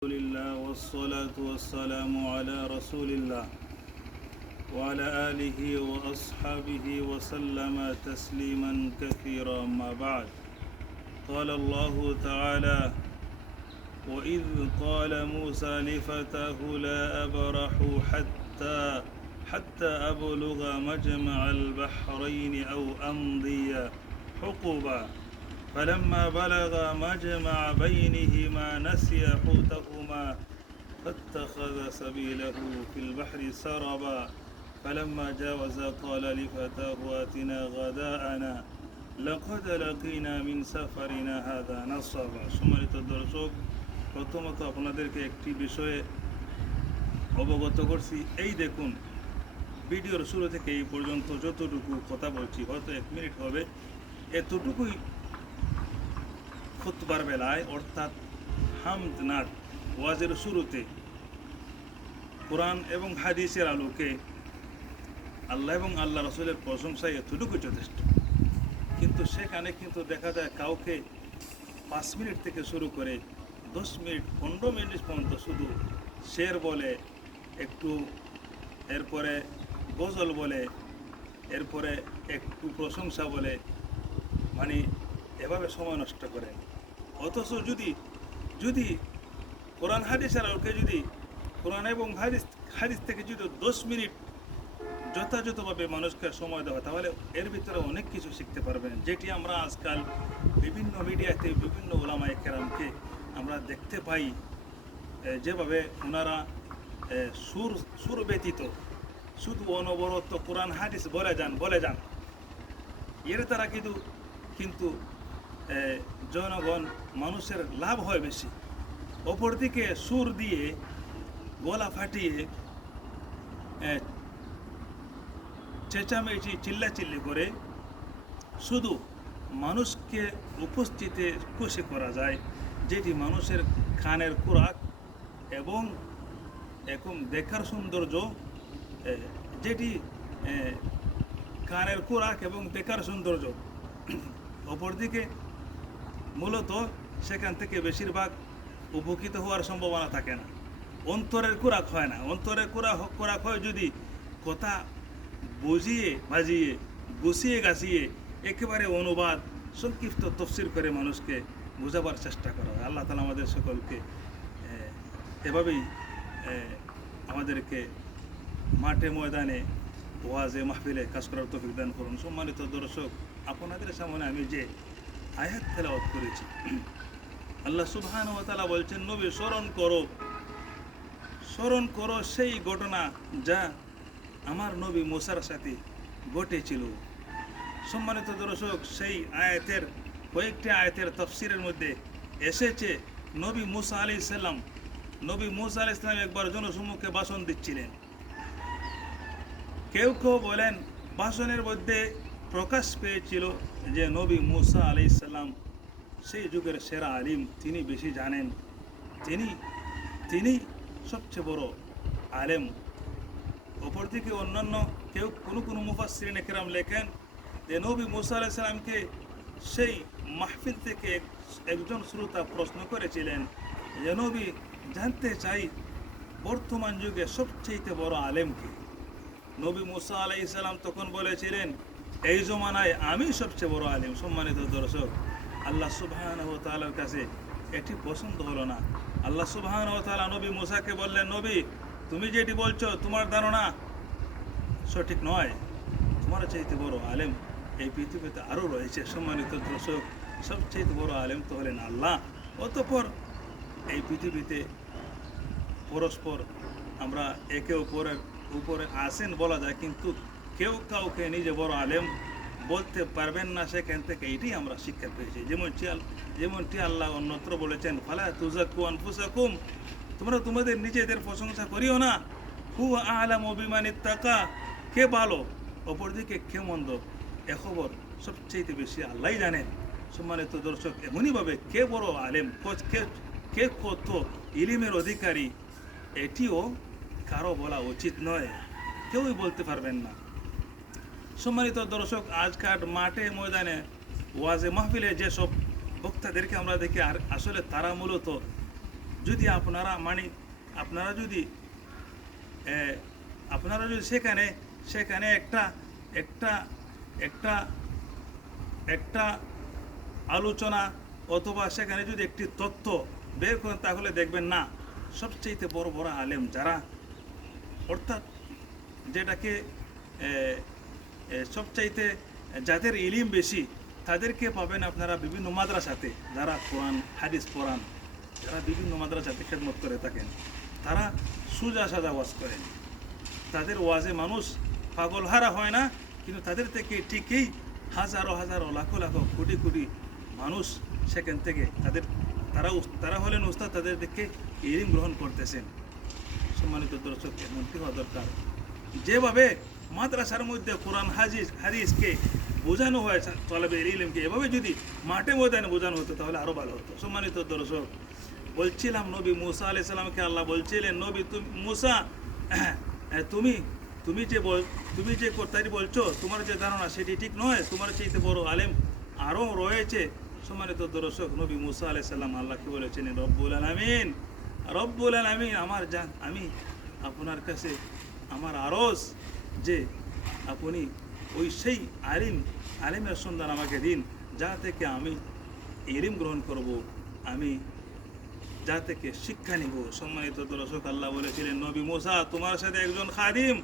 لله والصلاة والسلام على رسول الله وعلى آله وأصحابه وسلم تسليما كثيرا ما بعد. قال الله تعالى: وإذ قال موسى لفتاه لا أبرح حتى أبلغ مجمع البحرين أو أمضي حقبا فلما بلغ مجمع بينهما نسي حوتهما فاتخذ سبيله في البحر سربا فلما جاوز قال لفتاه آتنا غداءنا لقد لقينا من سفرنا هذا نصبا. সম্মানিত দর্শক, প্রথমত আপনাদেরকে একটি বিষয়ে অবগত করছি। এই দেখুন, ভিডিওর শুরু থেকে এই পর্যন্ত যতটুকু কথা বলছি, হয়তো 1 মিনিট হবে, এতটুকুই খুতবার বেলায় অর্থাৎ হামদ নাত ওয়াজের শুরুতে কোরআন এবং হাদিসের আলোকে আল্লাহ এবং আল্লাহ রসুলের প্রশংসায় এতটুকু যথেষ্ট। কিন্তু সেখানে কিন্তু দেখা যায় কাউকে 5 মিনিট থেকে শুরু করে 10 মিনিট 15 মিনিট পর্যন্ত শুধু শের বলে, একটু এরপরে গজল বলে, এরপরে একটু প্রশংসা বলে, মানে এভাবে সময় নষ্ট করেন। অথচ যদি কোরআন হাদিসের আলোকে যদি কোরআন এবং হাদিস থেকে যদি 10 মিনিট যথাযথভাবে মানুষকে সময় দেওয়া, তাহলে এর ভিতরে অনেক কিছু শিখতে পারবেন, যেটি আমরা আজকাল বিভিন্ন মিডিয়াতে বিভিন্ন ওলামায়ে কেরামকে আমরা দেখতে পাই, যেভাবে ওনারা সুর ব্যতীত শুধু অনবরত কোরআন হাদিস বলে যান এর দ্বারা কিন্তু জনগণ মানুষের লাভ হয় বেশি। অপরদিকে সুর দিয়ে গলা ফাটিয়ে চেঁচামেচি চিল্লাচিল্লি করে শুধু মানুষকে উপস্থিতে খুশি করা যায়, যেটি মানুষের কানের খোরাক এবং দেখার সৌন্দর্য, যেটি কানের খোরাক এবং দেখার সৌন্দর্য। অপরদিকে মূলত সেখান থেকে বেশিরভাগ উপকৃত হওয়ার সম্ভাবনা থাকে না, অন্তরের খোরাক হয় না। অন্তরের খোরাক হয় যদি কথা বুঝিয়ে বাজিয়ে গুছিয়ে গাছিয়ে একেবারে অনুবাদ সংক্ষিপ্ত তফসির করে মানুষকে বোঝাবার চেষ্টা করা হয়। আল্লাহ তাআলা আমাদের সকলকে এভাবেই আমাদেরকে মাঠে ময়দানে ওয়াজে মাহফিলে কাজ করার তৌফিক দান করুন। সম্মানিত দর্শক, আপনাদের সামনে আমি যে আয়াত তেলাওয়াত করেছি, আল্লাহ সুবহানাহু ওয়া তাআলা বলছেন, নবী স্মরণ করো সেই ঘটনা যা আমার নবী মুসার সাথে ঘটেছিল। সম্মানিত দর্শক, সেই আয়াতের কয়েকটি আয়াতের তাফসীরের মধ্যে এসেছে নবী মুসা আলাইহিস সালাম একবার জনসমক্ষে ভাষণ দিচ্ছিলেন। কেউ বলেন ভাষণের মধ্যে প্রকাশ পেয়েছিল যে নবী মুসা আলাইহিস সালাম সেই যুগের সেরা আলিম, তিনি বেশি জানেন, তিনি সবচেয়ে বড় আলেম। অপরদিকে অন্যান্য কোনো মুফাসসিরিনে কেরাম লেখেন যে নবী মুসা আলাইহিস সালামকে সেই মাহফিল থেকে একজন শ্রোতা প্রশ্ন করেছিলেন যে নবী, জানতে চাই বর্তমান যুগে সবচেয়ে বড় আলেমকে। নবী মুসা আলাইহিস সালাম তখন বলেছিলেন, এই জমানায় আমি সবচেয়ে বড় আলেম। সম্মানিত দর্শক, আল্লাহ সুবহানাহু ওয়া তাআলার কাছে এটি পছন্দ হলো না। আল্লাহ সুবহানাহু ওয়া তাআলা নবী মুসাকে বললেন, নবী, তুমি যেটি বলছো তোমার ধারণা সঠিক নয়, তোমার চাইতে বড় আলেম এই পৃথিবীতে আরও রয়েছে। সম্মানিত দর্শক, সবচেয়ে বড় আলেম তো হলেন আল্লাহ। অতঃপর এই পৃথিবীতে পরস্পর আমরা একে অপরের উপরে আসেন বলা যায়, কিন্তু কেউ কাউকে নিজে বড় আলেম বলতে পারবেন না। সেখান থেকে এটাই আমরা শিক্ষা পেয়েছি। যেমনটি আল্লাহ অন্যত্র বলেছেন, ফালা তুযাক্কু আনফুসাকুম, তোমরা তোমাদের নিজেদের প্রশংসা করিও না, হুয়া আ'লামু বিমান ইত্তাকা, কে ভালো অপরদিকে কে মন্দ এ খবর সবচেয়ে বেশি আল্লাহই জানেন। সম্মানিত দর্শক, এমনইভাবে কে বড় আলেম, কে কত ইলিমের অধিকারী, এটিও কারো বলা উচিত নয়, কেউই বলতে পারবেন না। সম্মানিত দর্শক, আজকাল মাঠে ময়দানে ওয়াজে মাহফিলে যেসব বক্তাদেরকে আমরা দেখি, আর আসলে তারা মূলত যদি আপনারা আপনারা যদি আপনারা যদি সেখানে সেখানে একটা একটা একটা একটা আলোচনা অথবা সেখানে যদি একটি তথ্য বের করেন, তাহলে দেখবেন না সবচেয়ে বড় বড় আলেম যারা, অর্থাৎ যেটাকে সবচাইতে যাদের ইলিম বেশি, তাদেরকে পাবেন আপনারা বিভিন্ন মাদ্রাসাতে, যারা কোরআন হাদিস পড়ান, যারা বিভিন্ন মাদ্রাসাতে খেদমত করে থাকেন, তারা সোজা সাজা ওয়াজ করেন। তাদের ওয়াজে মানুষ পাগল হারা হয় না, কিন্তু তাদের থেকে ঠিকই হাজারো হাজারো লাখো লাখো কোটি কোটি মানুষ সেখান থেকে তারা হলেন উস্তাদ, তাদের থেকে ইলম গ্রহণ করতেছেন। সম্মানিত দর্শক, এমনটি হওয়া দরকার যেভাবে মাদ্রাসার মধ্যে কোরআন হাদিসকে বোঝানো হয় তলাবের ইলমকে, এভাবে যদি মাঠে ময়দানে বোঝানো হতো তাহলে আরো ভালো হতো। সম্মানিত দর্শক, বলছিলাম নবী মুসা আলাইহিস সালামকে আল্লাহ বলছিলেন, নবী মুসা, তুমি যে কথাটি বলছো, তোমার যে ধারণা সেটি ঠিক নয়, তোমার চাইতে বড় আলেম আরো রয়েছে। সম্মানিত দর্শক, নবী মুসা আলাইহিস সালাম আল্লাহকে বলেছিলেন, রব্বুল আলামিন, আমার জান, আমি আপনার কাছে আমার আরজ যে আপনি ওই সেই আলিমের সন্ধান আমাকে দিন, যা থেকে আমি ইলম গ্রহণ করব, আমি যা থেকে শিক্ষা নিব। সম্মানিত দর্শক, আল্লাহ বলেছিলেন, নবী মুসা, তোমার সাথে একজন খাদিম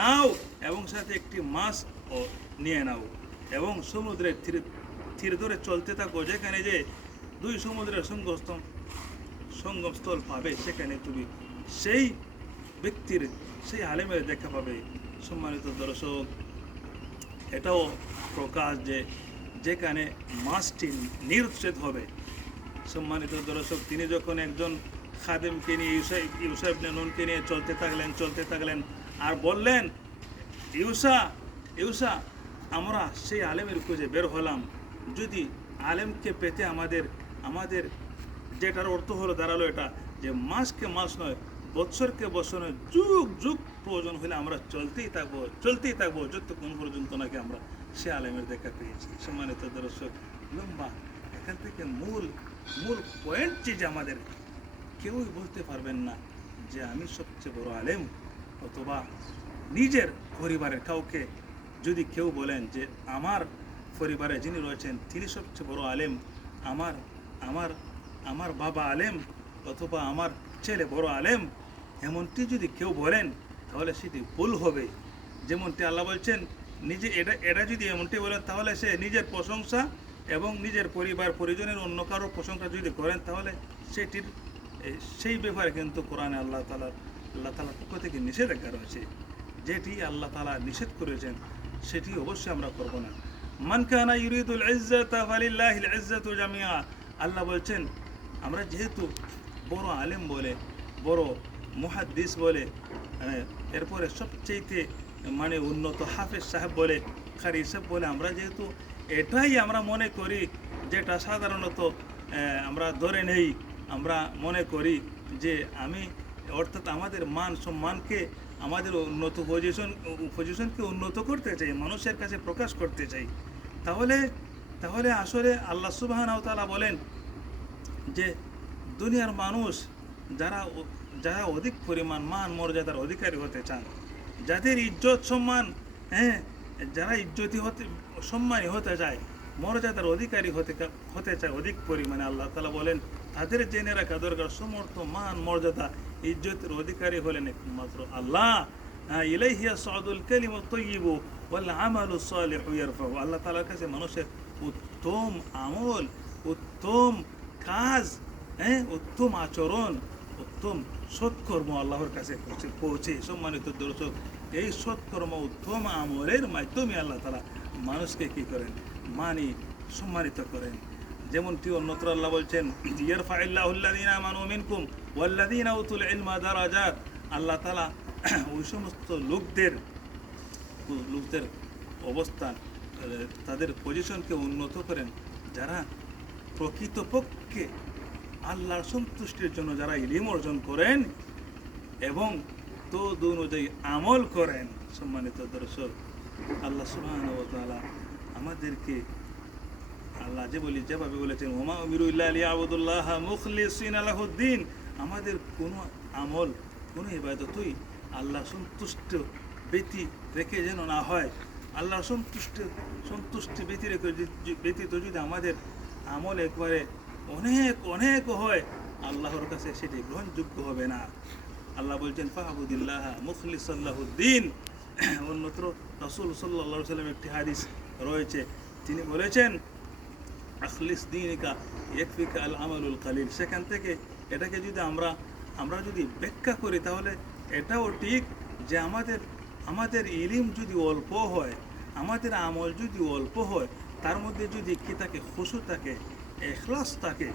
নাও এবং সাথে একটি মাছ নিয়ে নাও এবং সমুদ্রের তীর ধরে চলতে থাকো, যেখানে যে দুই সমুদ্রের সঙ্গমস্থল পাবে, সেখানে তুমি সেই ব্যক্তির, সেই আলেমের দেখা পাবে। সম্মানিত দর্শক, এটাও প্রকাশ যে যেখানে মাছটি নিরুচ্ছেদ হবে। সম্মানিত দর্শক, তিনি যখন একজন খাদেমকে নিয়ে ইউসা ইবনে নুনকে নিয়ে চলতে থাকলেন আর বললেন, ইউসা, আমরা সেই আলেমের খুঁজে বের হলাম, যদি আলেমকে পেতে আমাদের যেটার অর্থ হলো দাঁড়ালো এটা, যে মাসকে মাস নয়, বৎসরকে বৎসর নয়, যুগ যুগ প্রয়োজন হলে আমরা চলতেই থাকবো যতক্ষণ পর্যন্ত নাকি আমরা সে আলেমের দেখা পেয়েছি। সম্মানিত দর্শক, লম্বা এখান থেকে মূল পয়েন্ট যে আমাদের কেউই বলতে পারবেন না যে আমি সবচেয়ে বড় আলেম, অথবা নিজের পরিবারের কাউকে যদি কেউ বলেন যে আমার পরিবারে যিনি রয়েছেন তিনি সবচেয়ে বড় আলেম, আমার বাবা আলেম, অথবা আমার ছেলে বড় আলেম, এমনটি যদি কেউ বলেন তাহলে সেটি ভুল হবে। যেমনটি আল্লাহ বলছেন, এটা যদি এমনটি বলেন তাহলে সে নিজের প্রশংসা এবং নিজের পরিবার পরিজনের অন্য কারো প্রশংসা যদি করেন, তাহলে সেই ব্যাপারে কিন্তু কোরআনে আল্লাহ তাআলার পক্ষ থেকে নিষেধাজ্ঞা রয়েছে। যেটি আল্লাহ তাআলা নিষেধ করেছেন সেটি অবশ্যই আমরা করব না। মান কানা ইউরিদুল ইজ্জাতা ফালিল্লাহিল ইজ্জাতু জামিআ, আল্লাহ বলছেন, আমরা যেহেতু বড় আলেম বলে, বড় মুহাদ্দিস বলে, এরপরে সবচেয়ে উন্নত হাফেজ সাহেব বলে, কারি সাহেব বলে, আমরা যেহেতু এটাই আমরা মনে করি, যেটা সাধারণত আমরা ধরে নেই, আমরা মনে করি যে অর্থাৎ আমাদের মান সম্মানকে, আমাদের উন্নত পজিশনকে উন্নত করতে চাই, মানুষের কাছে প্রকাশ করতে চাই, তাহলে আসলে আল্লাহ সুবহানাহু ওয়া তাআলা বলেন যে দুনিয়ার মানুষ যারা অধিক পরিমাণ মান মর্যাদার অধিকারী হতে চান, যাদের ইজ্জত সম্মান, যারা সম্মানী হতে চায়, মর্যাদার অধিকারী হতে চায় অধিক পরিমাণে, আল্লাহ তাআলা বলেন তাদের জেনে রাখা দরকার, সমর্থ মান মর্যাদা ইজ্জতের অধিকারী হলেন একমাত্র আল্লাহ। ইলাইহি ইয়াসআদুল কালিমুত তাইয়্যিবু ওয়াল আমালুস সালিহু ইয়ারফাউ, আল্লাহ তাআলার কাছে মানুষের উত্তম আমল, উত্তম কাজ, উত্তম আচরণ, উত্তম সৎকর্ম আল্লাহর কাছে পৌঁছে। সম্মানিত দর্শক, এই সৎকর্ম উত্তম আমলের মাধ্যমে আল্লাহ তাআলা মানুষকে কি করেন, সম্মানিত করেন। যেমনটি অন্যত্র আল্লাহ বলছেন, ইয়ারফাইল্লাহুল্লাযীনা আমানু মিনকুম ওয়াল্লাযীনা উতুল ইলমা দারাজাত, আল্লাহ তাআলা ওই সমস্ত লোকদের অবস্থান, তাদের পজিশনকে উন্নত করেন যারা প্রকৃতপক্ষে আল্লাহর সন্তুষ্টির জন্য যারা ইলম অর্জন করেন এবং অনুযায়ী আমল করেন। সম্মানিত দর্শক, আল্লাহ সুবহানাহু ওয়া তাআলা আমাদেরকে, আল্লাহ যেভাবে বলেছেন, ওমা উমিরু ইল্লা লিয়াবুদুল্লাহা মুখলিসিনা লাহুদ্দিন, আমাদের কোনো আমল, কোনো ইবাদতই আল্লাহ সন্তুষ্ট ব্যতি রেখে যেন না হয়। আল্লাহ সন্তুষ্টি ব্যতীত যদি আমাদের আমল একবারে অনেক অনেক হয়, আল্লাহর কাছে সেটি গ্রহণযোগ্য হবে না। আল্লাহ বলছেন ফাহাবুদিল্লাহ মুখলিসাল্লাহুদ্দিন। অন্যত্র রাসূল সাল্লাল্লাহু আলাইহি ওয়াসাল্লাম একটি হাদিস রয়েছে, তিনি বলেছেন আখলিস দীনিকা ইয়াকফিকা আল আমালুল কালিল। সেখান থেকে এটাকে যদি আমরা যদি ব্যাখ্যা করি, তাহলে এটাও ঠিক যে আমাদের ইলম যদি অল্প হয়, আমাদের আমল যদি অল্প হয়, তার মধ্যে যদি কি থাকে, খুশু থাকে, ইখলাস থাকে,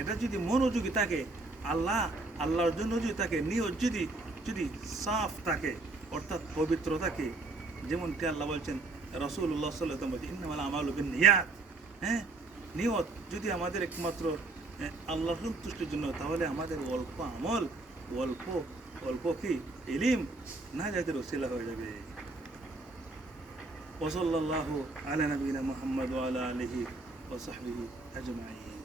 এটা যদি মনোযোগী থাকে, আল্লাহর জন্য যদি থাকে, নিয়ত যদি সাফ থাকে, অর্থাৎ পবিত্র থাকে, যেমনটি আল্লাহ বলছেন, রাসূলুল্লাহ সাল্লাল্লাহু আলাইহি ওয়াসাল্লাম বলছেন ইন্নামাল আমালু বিন্নিয়াত। হ্যাঁ, নিয়ত যদি আমাদের একমাত্র আল্লাহর সন্তুষ্টির জন্য, তাহলে আমাদের অল্প আমল, অল্প কি ইলম নাজাতের ওসিলা হয়ে যাবে। ওয়া সাল্লাল্লাহু আলা নবিয়িনা মুহাম্মদ ওয়া আলা আলিহি ওয়া সাহবিহি আজমাইন।